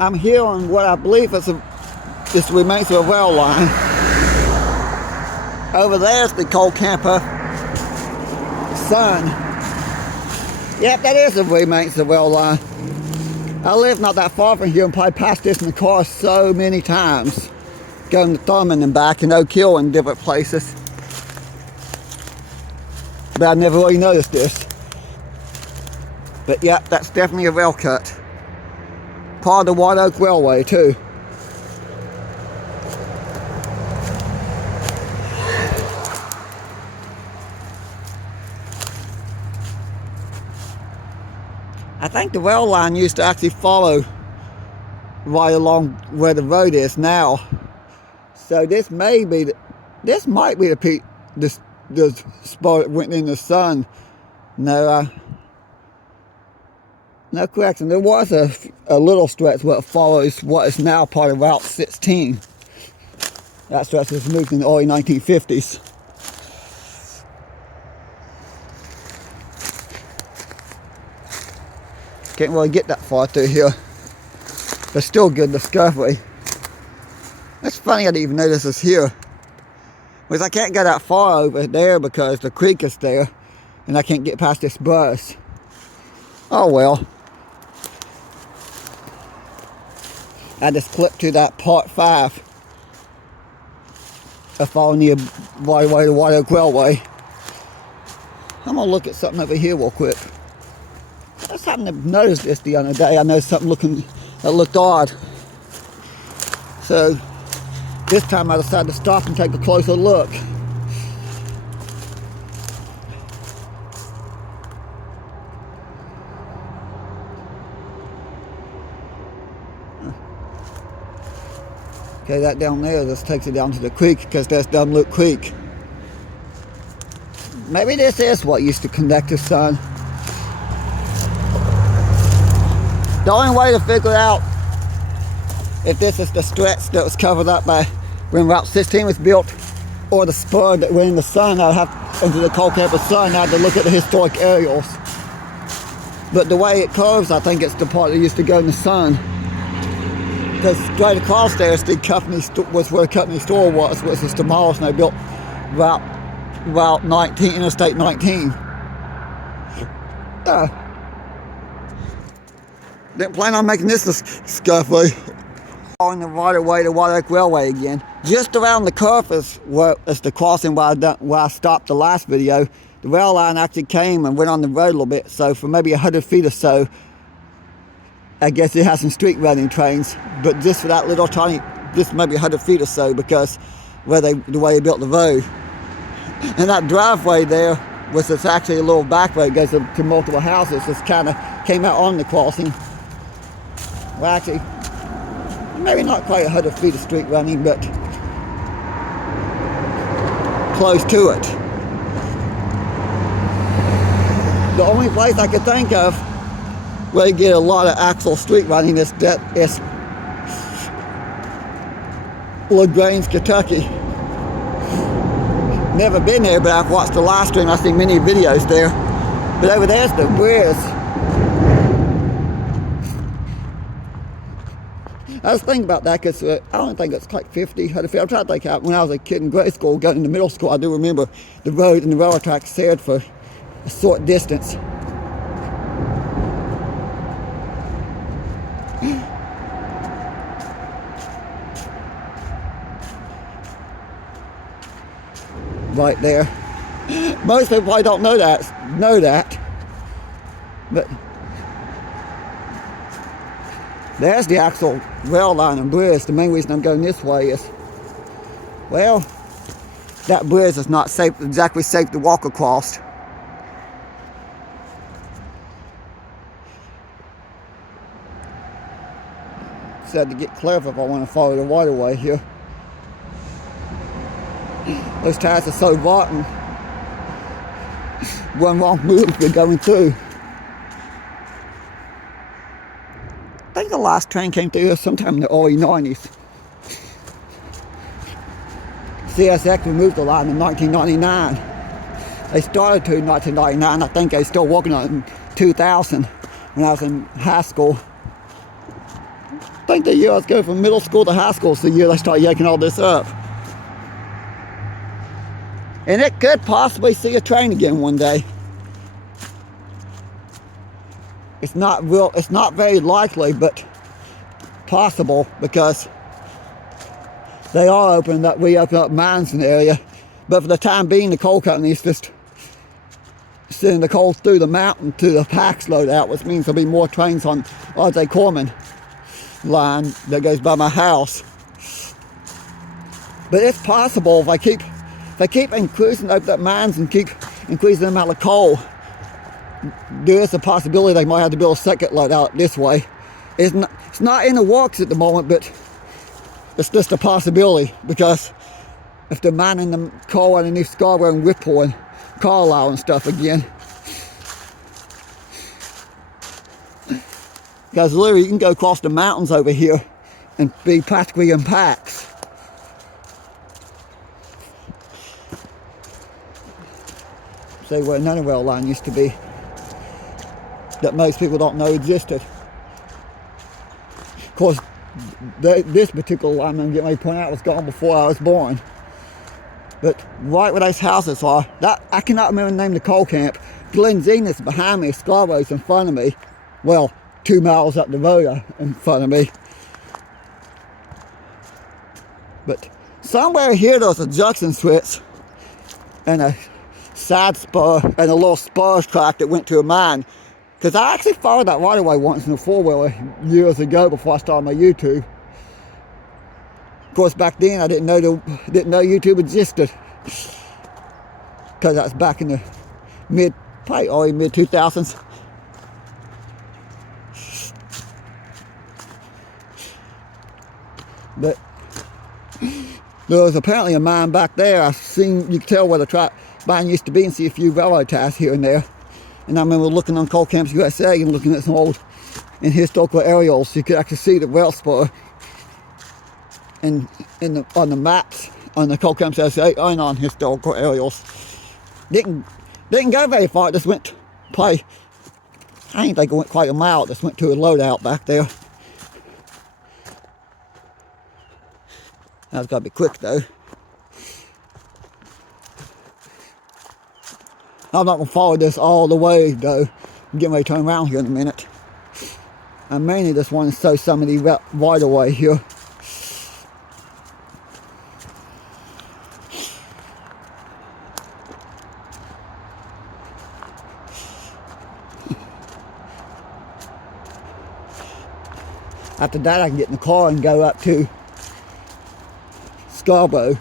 I'm here on what I believe is this remains of a rail line. Over there's the coal camper Sun. Yep, that is the remains of a rail line. I live not that far from here and probably passed this in the car so many times. Going to Thurman and back and Oak Hill and different places. But I never really noticed this. But yeah, that's definitely a rail cut. Part of the White Oak Railway too. I think the rail line used to actually follow right along where the road is now. So this may be this might be the spot that went in the Sun. No, no correction. There was a little stretch where it follows what is now part of Route 16. That stretch was moved in the early 1950s. Can't really get that far through here, but still good discovery. It's funny I didn't even know this is here. Because I can't go that far over there because the creek is there and I can't get past this bus. Oh well. I just clipped to that part 5 of following the right way to White Oak Railway. I'm gonna look at something over here real quick. I just happened to notice this the other day. I noticed something that looked odd. So this time I decided to stop and take a closer look. Okay, that down there just takes it down to the creek because that's Dumluke Creek. Maybe this is what used to connect the Sun. The only way to figure out if this is the stretch that was covered up by when Route 16 was built or the spur that went in the Sun, I'd have into the coal camper Sun, I'd have to look at the historic aerials. But the way it curves, I think it's the part that used to go in the Sun. Because straight across there is the company was where the company store was, which was demolished, and they built Route 19, Interstate 19. Didn't plan on making this discovery. On the right away to White Oak Railway again. Just around the curve is the crossing where I stopped the last video. The rail line actually came and went on the road a little bit, so for maybe 100 feet or so, I guess it has some street running trains, but just for that little tiny, just maybe 100 feet or so, because the way they built the road. And that driveway there was just actually a little back road, goes to multiple houses, just kind of came out on the crossing. Well, actually, maybe not quite 100 feet of street running, but close to it. The only place I could think of where you get a lot of actual street running is LaGrange, Kentucky. Never been there, but I've watched the live stream. I've seen many videos there. But over there's the bridge. I was thinking about that because I don't think it's like 50, 100 feet. I'm trying to think out when I was a kid in grade school, going into middle school, I do remember the road and the railroad tracks shared for a short distance. Right there. Most people probably don't know that. But there's the actual rail line and bridge. The main reason I'm going this way is, well, that bridge is not exactly safe to walk across. So I had to get clever if I want to follow the waterway here. Those tires are so rotten. One wrong move, you're going through. I think the last train came through here sometime in the early 90s. CSX removed the line in 1999. They started to in 1999. I think they still working on it in 2000 when I was in high school. think the year I was going from middle school to high school is the year they started yanking all this up. And it could possibly see a train again one day. It's not very likely, but possible, because they are opening up, we open up mines in the area. But for the time being, the coal company is just sending the coal through the mountain to the packs load out, which means there'll be more trains on R.J. Corman line that goes by my house. But it's possible if they keep increasing, open up mines and keep increasing the amount of coal, there is a possibility they might have to build a second load out this way. It's not in the works at the moment, but it's just a possibility, because if they're mining the coal underneath Scarborough and Whipple and Carlisle and stuff again. Because literally you can go across the mountains over here and be practically in packs. See where another rail line used to be that most people don't know existed. Of course, this particular line I'm getting ready to point out was gone before I was born. But right where those houses are, that I cannot remember the name of the coal camp. Glen is behind me, Scarborough's in front of me. Well, 2 miles up the road in front of me. But somewhere here there's a junction switch and a side spur and a little spurs track that went to a mine. Because I actually followed that right away once in a four-wheeler years ago before I started my YouTube. Of course, back then I didn't know YouTube existed, because that was back in the probably early mid 2000s. But there was apparently a mine back there. You could tell where the mine used to be and see a few railroad ties here and there. And I remember looking on Coal Camps USA and looking at some old and historical aerials. You could actually see the rail spur on the maps on the Coal Camps USA and on historical aerials. Didn't go very far. It just went probably, I didn't think it went quite a mile. It just went to a loadout back there. That's got to be quick though. I'm not going to follow this all the way though. I'm getting ready to turn around here in a minute. I mainly just want to show some of the right away here. After that I can get in the car and go up to Scarborough.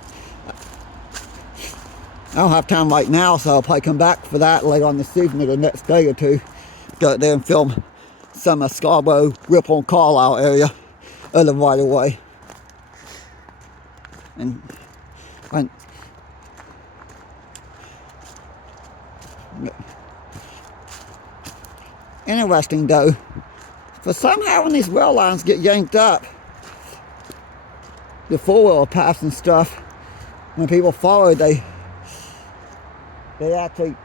I don't have time right now, so I'll probably come back for that later on this evening or the next day or two. Go out there and film some of Scarborough, Whipple and Carlisle area of the right away. And interesting though, for somehow when these rail lines get yanked up, the four-wheeler paths and stuff, when people follow, they actually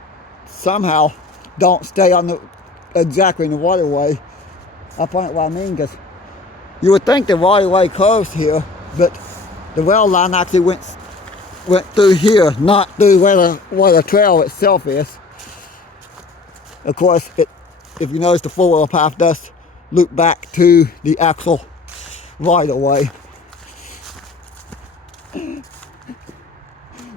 somehow don't stay on exactly in the waterway. I'll point out what I mean, because you would think the waterway curves here, but the rail line actually went through here, not through where the trail itself is. Of course, if you notice, the four-wheeler path does loop back to the actual right-of-way.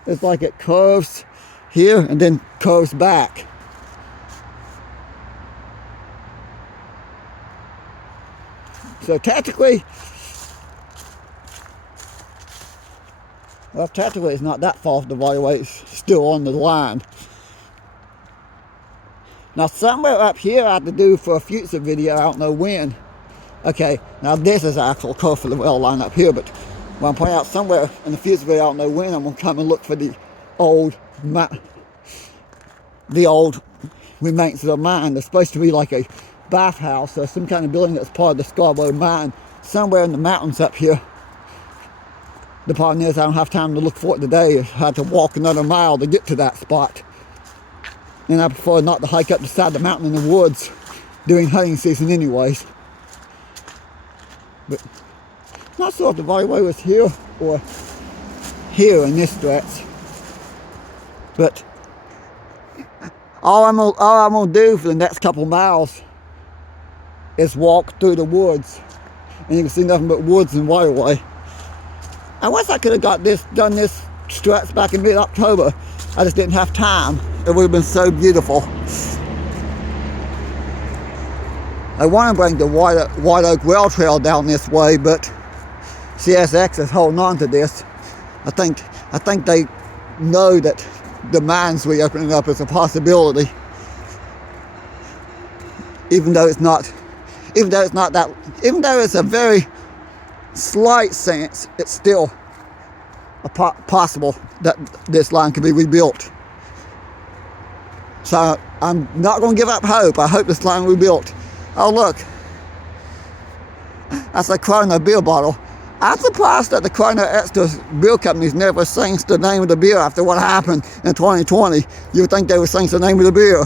It's like it curves here and then curves back. So technically it's not that far off the right away. It's still on the line. Now somewhere up here I have to do for a future video, I don't know when. Okay, now this is the actual curve for the rail line up here, but when I'm pointing out somewhere in the future video, I don't know when, I'm going to come and look for the old remains of the mine. There's supposed to be like a bathhouse or some kind of building that's part of the Scarborough mine somewhere in the mountains up here. The problem is I don't have time to look for it today. I had to walk another mile to get to that spot. And I prefer not to hike up the side of the mountain in the woods during hunting season anyways. But not sure if the right of way was here or here in this stretch. But all I'm gonna do for the next couple miles is walk through the woods, and you can see nothing but woods and right of way. I wish I could have done this stretch back in mid-October. I just didn't have time. It would have been so beautiful. I want to bring the White Oak Rail Trail down this way, but CSX is holding on to this. I think they know that the mines reopening up is a possibility, even though it's a very slight chance, it's still possible that this line could be rebuilt. So I'm not going to give up hope. I hope this line will be rebuilt. Oh look, that's a Corona beer bottle. I'm surprised that the Corona Extra beer companies never changed the name of the beer after what happened in 2020. You would think they would change the name of the beer.